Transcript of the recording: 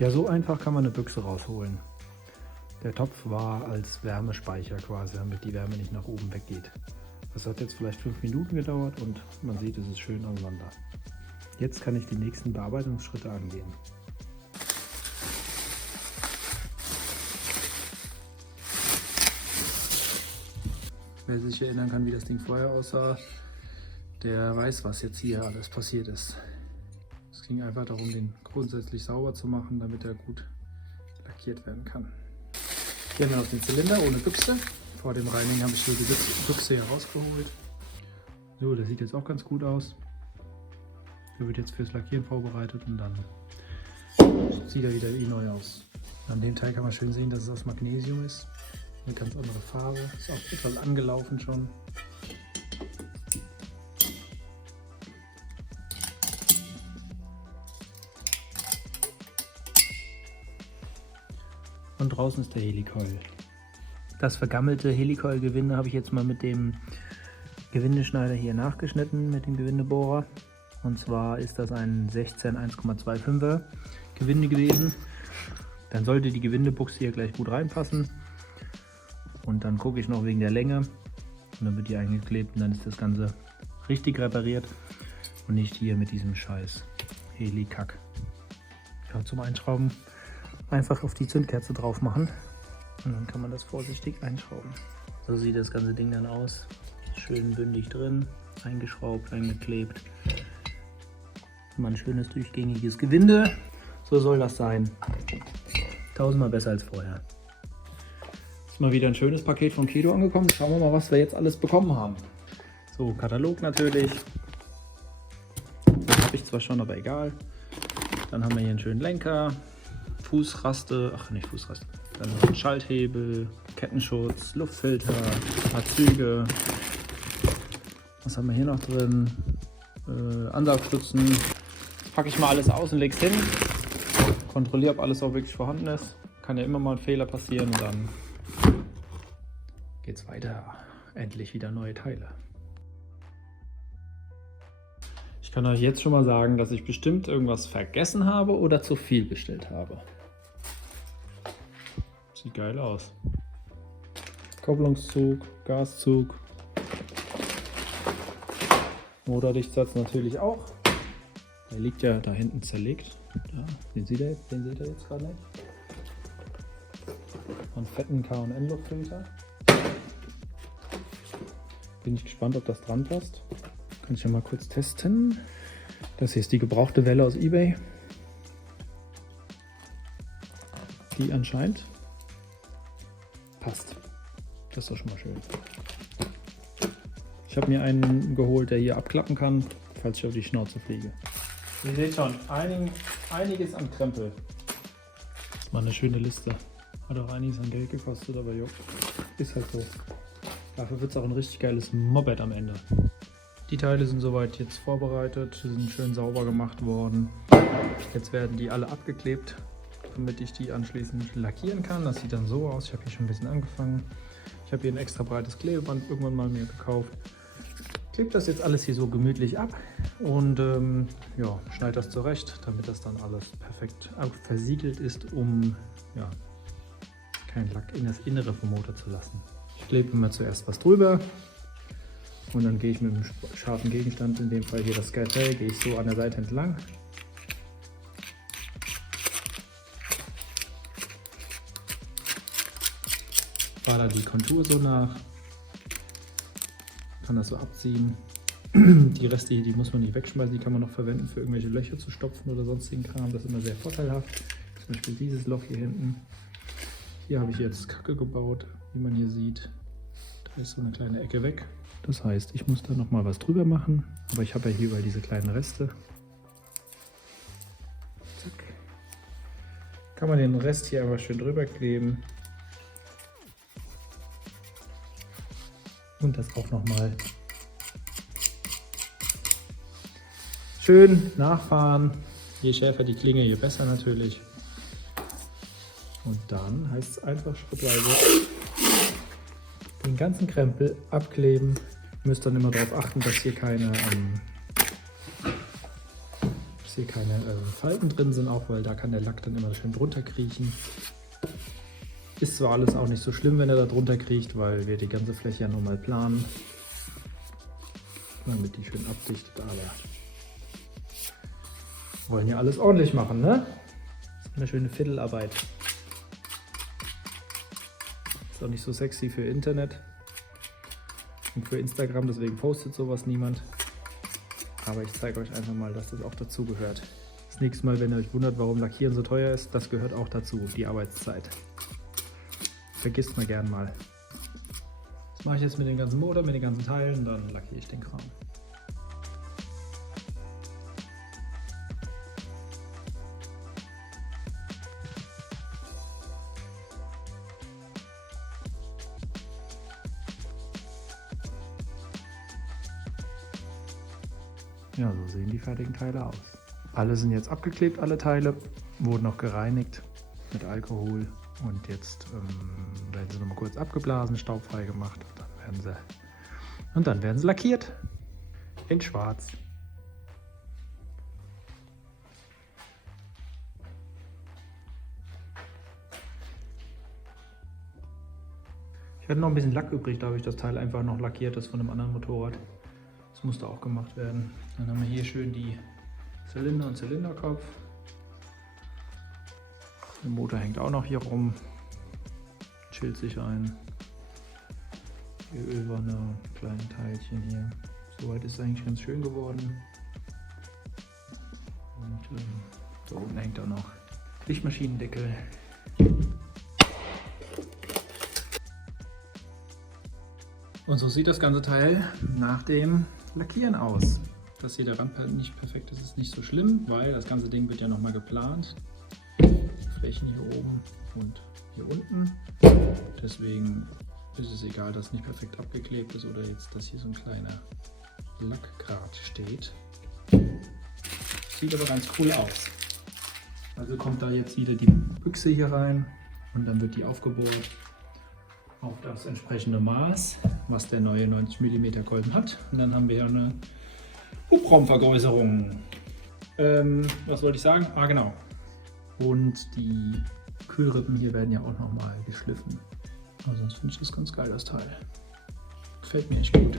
Ja, so einfach kann man eine Büchse rausholen. Der Topf war als Wärmespeicher quasi, damit die Wärme nicht nach oben weggeht. Das hat jetzt vielleicht 5 Minuten gedauert und man sieht, es ist schön auseinander. Jetzt kann ich die nächsten Bearbeitungsschritte angehen. Wer sich erinnern kann, wie das Ding vorher aussah, der weiß, was jetzt hier alles passiert ist. Es ging einfach darum, den grundsätzlich sauber zu machen, damit er gut lackiert werden kann. Hier haben wir noch den Zylinder ohne Büchse. Vor dem Reinigen habe ich hier die Büchse hier rausgeholt. So, das sieht jetzt auch ganz gut aus. Der wird jetzt fürs Lackieren vorbereitet und dann sieht er wieder wie neu aus. An dem Teil kann man schön sehen, dass es aus Magnesium ist. Eine ganz andere Farbe. Ist auch etwas angelaufen schon. Und draußen ist der Helicoil. Das vergammelte Helicoil-Gewinde habe ich jetzt mal mit dem Gewindeschneider hier nachgeschnitten, mit dem Gewindebohrer. Und zwar ist das ein 16 1,25er Gewinde gewesen. Dann sollte die Gewindebuchse hier gleich gut reinpassen. Und dann gucke ich noch wegen der Länge. Und dann wird die eingeklebt und dann ist das Ganze richtig repariert. Und nicht hier mit diesem scheiß Heli-Kack. Ja, zum Einschrauben einfach auf die Zündkerze drauf machen. Und dann kann man das vorsichtig einschrauben. So sieht das ganze Ding dann aus. Schön bündig drin, eingeschraubt, eingeklebt. Mal ein schönes durchgängiges Gewinde. So soll das sein. 1000-mal besser als vorher. Ist mal wieder ein schönes Paket von Kedo angekommen. Schauen wir mal, was wir jetzt alles bekommen haben. So, Katalog natürlich. Den habe ich zwar schon, aber egal. Dann haben wir hier einen schönen Lenker, Fußraste, ach nicht Fußraste. Dann noch einen Schalthebel, Kettenschutz, Luftfilter, ein paar Züge. Was haben wir hier noch drin? Ansaugstützen. Jetzt packe ich mal alles aus und lege es hin. Kontrolliere, ob alles auch wirklich vorhanden ist. Kann ja immer mal ein Fehler passieren und dann geht's weiter. Endlich wieder neue Teile. Ich kann euch jetzt schon mal sagen, dass ich bestimmt irgendwas vergessen habe oder zu viel bestellt habe. Sieht geil aus. Kopplungszug, Gaszug. Motordichtsatz natürlich auch. Der liegt ja da hinten zerlegt. Ja, den seht ihr jetzt gerade nicht. Einen fetten K&N-Luftfilter. Bin ich gespannt, ob das dran passt. Kann ich ja mal kurz testen. Das hier ist die gebrauchte Welle aus eBay. Die anscheinend passt. Das ist doch schon mal schön. Ich habe mir einen geholt, der hier abklappen kann, falls ich auf die Schnauze fliege. Ihr seht schon, einiges an Krempel. Das war eine schöne Liste. Hat auch einiges an Geld gekostet, aber jo, ist halt so. Dafür wird es auch ein richtig geiles Moped am Ende. Die Teile sind soweit jetzt vorbereitet, sind schön sauber gemacht worden. Jetzt werden die alle abgeklebt, damit ich die anschließend lackieren kann. Das sieht dann so aus. Ich habe hier schon ein bisschen angefangen. Ich habe hier ein extra breites Klebeband irgendwann mal mir gekauft. Klebe das jetzt alles hier so gemütlich ab und ja, schneide das zurecht, damit das dann alles perfekt versiegelt ist, um ja, keinen Lack in das Innere vom Motor zu lassen. Ich klebe immer zuerst was drüber und dann gehe ich mit einem scharfen Gegenstand, in dem Fall hier das Skalpell, gehe ich so an der Seite entlang. Baller die Kontur so nach, kann das so abziehen. Die Reste hier, die muss man nicht wegschmeißen, die kann man noch verwenden für irgendwelche Löcher zu stopfen oder sonstigen Kram. Das ist immer sehr vorteilhaft. Zum Beispiel dieses Loch hier hinten. Hier habe ich jetzt Kacke gebaut, wie man hier sieht. Da ist so eine kleine Ecke weg. Das heißt, ich muss da noch mal was drüber machen, aber ich habe ja hier überall diese kleinen Reste. Zack. Kann man den Rest hier einfach schön drüber kleben. Und das auch noch mal schön nachfahren. Je schärfer die Klinge, je besser natürlich. Und dann heißt es einfach schrittweise den ganzen Krempel abkleben. Ihr müsst dann immer darauf achten, dass hier keine dass hier keine Falten drin sind, auch weil da kann der Lack dann immer schön drunter kriechen. Ist zwar alles auch nicht so schlimm, wenn er da drunter kriecht, weil wir die ganze Fläche ja nochmal planen, damit die schön abdichtet, aber wir wollen ja alles ordentlich machen, ne? Das ist eine schöne Viertelarbeit. Ist auch nicht so sexy für Internet und für Instagram, deswegen postet sowas niemand. Aber ich zeige euch einfach mal, dass das auch dazu gehört. Das nächste Mal, wenn ihr euch wundert, warum Lackieren so teuer ist, das gehört auch dazu, die Arbeitszeit. Vergisst mal gern mal. Das mache ich jetzt mit dem ganzen Motor, mit den ganzen Teilen, dann lackiere ich den Kram. Ja, so sehen die fertigen Teile aus. Alle sind jetzt abgeklebt, alle Teile, wurden noch gereinigt mit Alkohol und jetzt werden sie noch mal kurz abgeblasen, staubfrei gemacht und dann werden sie lackiert in schwarz. Ich hatte noch ein bisschen Lack übrig, da habe ich das Teil einfach noch lackiert, das von einem anderen Motorrad. Das musste auch gemacht werden. Dann haben wir hier schön die Zylinder und Zylinderkopf. Der Motor hängt auch noch hier rum. Chillt sich ein. Die Ölwanne, kleine Teilchen hier. Soweit ist es eigentlich ganz schön geworden. Und da oben hängt auch noch Lichtmaschinendeckel. Und so sieht das ganze Teil nach dem Lackieren aus. Dass hier der Rand nicht perfekt ist, ist nicht so schlimm, weil das ganze Ding wird ja nochmal geplant. Die Flächen hier oben und hier unten. Deswegen ist es egal, dass nicht perfekt abgeklebt ist oder jetzt, dass hier so ein kleiner Lackgrat steht. Sieht aber ganz cool aus. Also kommt da jetzt wieder die Büchse hier rein und dann wird die aufgebohrt auf das entsprechende Maß, was der neue 90 mm Kolben hat. Und dann haben wir hier eine Hubraumvergrößerung. Was wollte ich sagen? Ah, genau. Und die Kühlrippen hier werden ja auch nochmal geschliffen. Also sonst finde ich das ganz geil, das Teil. Gefällt mir echt gut.